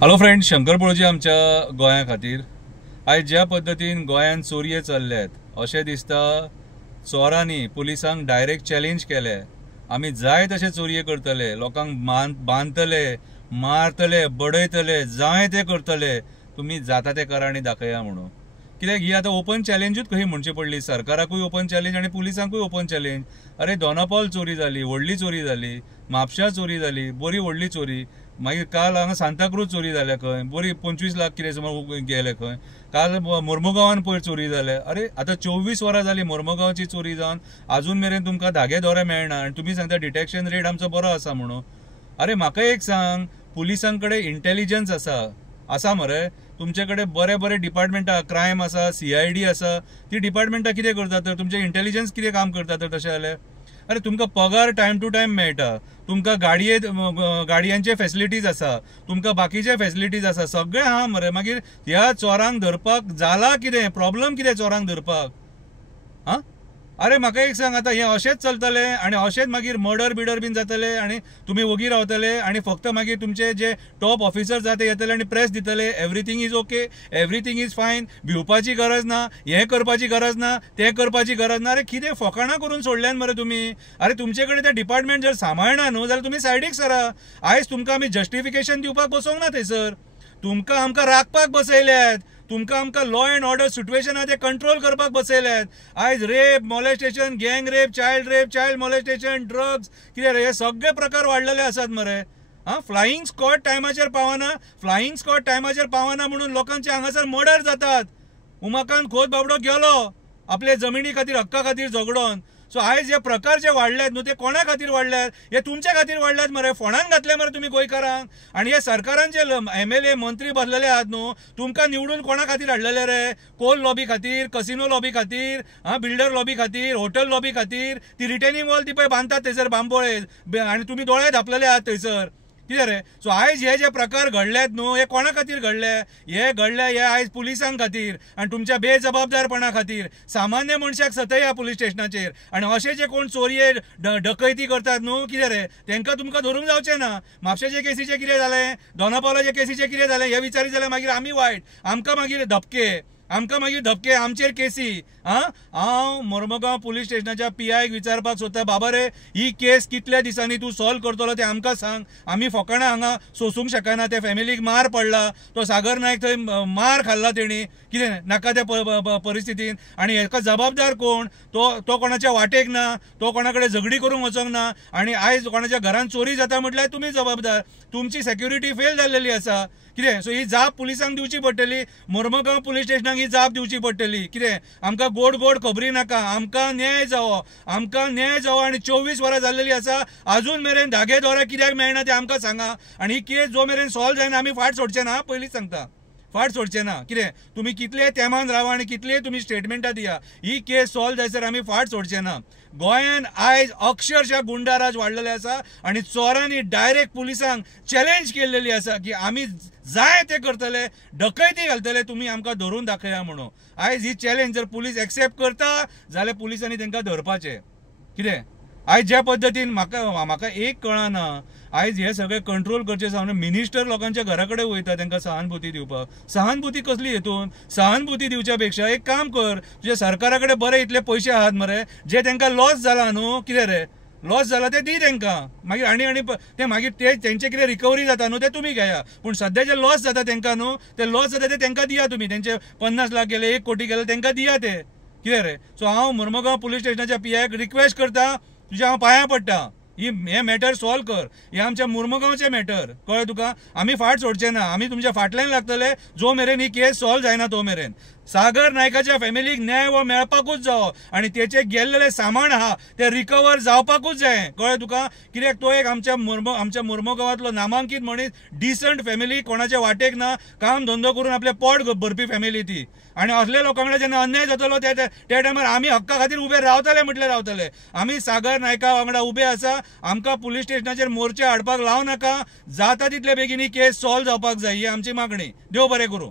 Hello friend, Shankar पळोवची आमच्या गोंया खातीर आयज ज्या पद्दतीन गोंयांत चोरये चल्ल्यात अशें दिसता चोरांनी पुलिसांक डायरेक्ट चॅलेंज केले। आमी जाय तशे चोरये करतले, लोकांक बांदतले, मारतले, बडयतले, जाय ते करतले, तुमी जाता ते करा आनी दाखया म्हणून। कित्याक ही आतां ओपन चॅलेंजूच कशी म्हणची पडली, सरकाराकूय ओपन चॅलेंज आनी पुलिसांकूय ओपन चॅलेंज। अरे दोनापावल चोरी जाली, व्हडली चोरी जाली, म्हापशां चोरी जाली, बरी व्हडली चोरी। मागीर काल हांगा सांताक्रूज चोरी जाल्या खंय, बरी 25 लाख कितें समज गेले खंय। काल मोर्मुगांवान पयर चोरी जाल्या। अरे आतां 24 वरां जाली मोर्मुगांवची चोरी जावन, अजून मेरेन तुमकां धागे दोरे मेळना आनी तुमी सांगता डिटेक्शन रेट आमचो बरो आसा म्हणून। अरे म्हाका एक सांग, पुलिसां कडेन इंटेलिजन्स आसा मरे? तुमचे कडेन बरे बरे डिपार्टमेंटा, क्रायम आसा, CID आसा, ती डिपार्टमेंटा कितें करता तर? तुमचे इंटेलिजन्स कितें काम करता तर तशें जाल्यार? अरे तुमकां पगार टायम टू टायम मेळटा, तुमकां गाडयांचे फॅसिलिटीज आसा, तुमकां बाकीचे फॅसिलिटीज आसा, सगळें आहा मरे। मागीर ह्या चोरांक धरपाक जाला कितें? प्रॉब्लम कितें चोरांक धरपाक? हां? अरे म्हाका एक सांग, आतां हें अशेंच चलतलें आनी अशेंच मागीर मर्डर बिर्डर बीन जातले आनी तुमी वगी रावतले आनी फक्त मागीर तुमचे जे टॉप ऑफिसर जाता येतले आनी प्रेस दितले everything is okay, everything is फायन, भिवपाची गरज ना, हें करपाची गरज ना, तें करपाची गरज ना। अरे कितें फकाणां करून सोडल्यान मरे तुमी? अरे तुमचे कडेन ते डिपार्टमेंट जर सांबाळना न्हू जाल्यार तुमी सायडीक सरा। आयज तुमकां आमी जस्टिफिकेशन दिवपाक बसोंक ना थंयसर, तुमकां आमकां राखपाक बसयल्यात, तुमकां आमकां लॉ एंड ऑर्डर सिट्युएशन आहा ते कंट्रोल करपाक बसयल्यात। आयज रेप, मॉलेस्टेशन, गँग रेप, चायल्ड मॉलेस्टेशन, ड्रग्स, कितें रे हे सगळे प्रकार वाडलेले आसात मरे। फ्लायिंग स्क्वॉड टायमाचेर पावना म्हणून लोकांचे हांगासर मर्डर जातात। उमाकांत खोत बाबडो गेलो आपले जमिनी खातीर, हक्का खातीर झगडोन। सो आयज हे प्रकार जे वाडल्यात न्हू ते कोणा खातीर वाडल्यात? हे तुमच्या खातीर वाडल्यात मरे, फोंडान घातले मरे तुमी गोंयकारांक। आणि हे सरकारांचे MLA मंत्री बसलेले आहात न्हू, तुमकां निवडून कोणा खातीर हाडलेले रे? कोल लॉबी खातीर, कसिनो लॉबी खातीर, बिल्डर लॉबी खातीर, हॉटेल लॉबी खातीर? ती रिटेनिंग वॉल ती पळय बांदतात थंयसर बांबोळे आनी तुमी दोळे धापलेले आहात थंयसर, कितें रे? सो आयज हे जे प्रकार घडल्यात न्हू हे कोणा खातीर घडले? हे आयज पुलिसां खातीर आनी तुमच्या बेजबाबदारपणा खातीर। सामान्य मनशाक सतया पुलीस स्टेशनाचेर आनी अशे जे कोण चोरये डकैती करतात न्हू, कितें रे तेंकां तुमकां धरूंक जावचें ना। म्हापशेचे केसीचे कितें जालें, दोनापावलाचे केसीचे कितें जालें हे विचारीत जाल्यार मागीर आमी वायट, आमकां मागीर धपके, आमचेर केसी। हांव मोर्मुगांव पुलीस स्टेशनाच्या PIक विचारपाक सोदता, बाबा रे ही केस कितल्या दिसांनी तूं सॉल्व करतलो तें आमकां सांग। आमी फकाणां हांगा सोसूंक शकना, त्या फॅमिलीक मार पडला, तो सागर नायक थंय मार खाल्ला तेणी, कितें नाका त्या परिस्थितीन, आनी हेका जबाबदार कोण? तो कोणाच्या वाटेक ना, तो कोणा कडेन झगडी करूंक वचोंक ना, आनी आयज कोणाच्या घरांत चोरी जाता म्हटल्यार तुमी जबाबदार। तुमची सेक्युरिटी फेल जाल्लेली आसा, कितें? सो ही जाप पुलिसांक दिवची पडटली, मोर्मुगांव पुलीस स्टेशनाक ही जाप दिवची पडटली। कितें? आमकां गोड गोड खबरी नाका, आमकां न्याय जावो आनी 24 वरां जाल्लेली आसा, अजून मेरेन धागे दोरे कित्याक मेळना ते आमकां सांगा। आनी ही केस जो मेरेन सॉल्व जायना आमी फाट सोडचे ना, पयलींच सांगता, फाट सोडचे ना। कितें? तुमी कितले तेमान रावा आनी कितले तुमी स्टेटमेंटां दिया, ही केस सॉल्व जायसर आमी फाट सोडचे ना। गोंयान आयज अक्षरशः गुंडाराज वाडलेले आसा आनी चोरांनी डायरेक्ट पुलिसांक चॅलेंज केल्लेली आसा की आमी जाय ते करतले, डकैती घालतले, तुमी आमकां धरून दाखया म्हणून। आयज ही चॅलेंज जर पुलीस एक्सेप्ट करता जाल्यार पुलिसांनी तांकां धरपाचें। कितें? आयज ज्या पद्दतीन म्हाका एक कळना, आयज हे सगळे कंट्रोल करचे सांगून मिनिस्टर लोकांच्या घरा कडेन वयता तांकां सहानुभूती दिवपाक। सहानुभूती कसली हेतून? सहानुभूती दिवच्या पेक्षा एक काम कर, तुज्या सरकारा कडेन बरे इतले पयशे आहात मरे, जे तांकां लॉस जाला न्हू, कितें रे लॉस जाला ते दी तांकां, मागीर आनी ते मागीर तेंचे कितें रिकवरी जाता न्हू ते तुमी घेया, पूण सध्या जे लॉस जाता तांकां न्हू, ते लॉस जाता ते तांकां दिया तुमी। तेंचे 50 लाख गेले, 1 कोटी गेले, तांकां दिया ते, कितें रे? सो हांव मोर्मुगांव पुलीस स्टेशनाच्या PIक रिक्वेस्ट करता, तुज्या हांव पांयां पडटा, हे मॅटर सॉल्व कर, हे आमच्या मोर्मुगांवचे मॅटर, कळ्ळें तुका? आमी फाट सोडचे ना, आमी तुमच्या फाटल्यान लागतले जो मेरेन ही केस सॉल्व जायना तो मेरेन। सागर नायकाच्या फॅमिलीक न्याय हो मेळपाकूच जावो आनी तेचे गेल्लेले सामान आहा ते रिकवर जावपाकूच जाय, कळ्ळें तुका? कित्याक तो एक आमच्या मोर्मुगांवांतलो नामांकीत मनीस, डिसंट फॅमिली, कोणाच्या वाटेक ना, काम धंदो करून आपले पोट भरपी फॅमिली ती। आनी असले लोकां कडेन जेन्ना अन्याय जातलो त्या टायमार आमी हक्का खातीर उबे रावतले म्हटल्यार रावतले। आमी सागर नायका वांगडा उबे आसा, आमकां पुलीस स्टेशनाचेर मोर्चे हाडपाक लाव नाका, जाता तितले बेगीन ही केस सॉल्व जावपाक जाय, ही आमची मागणी। देव बरें करूं।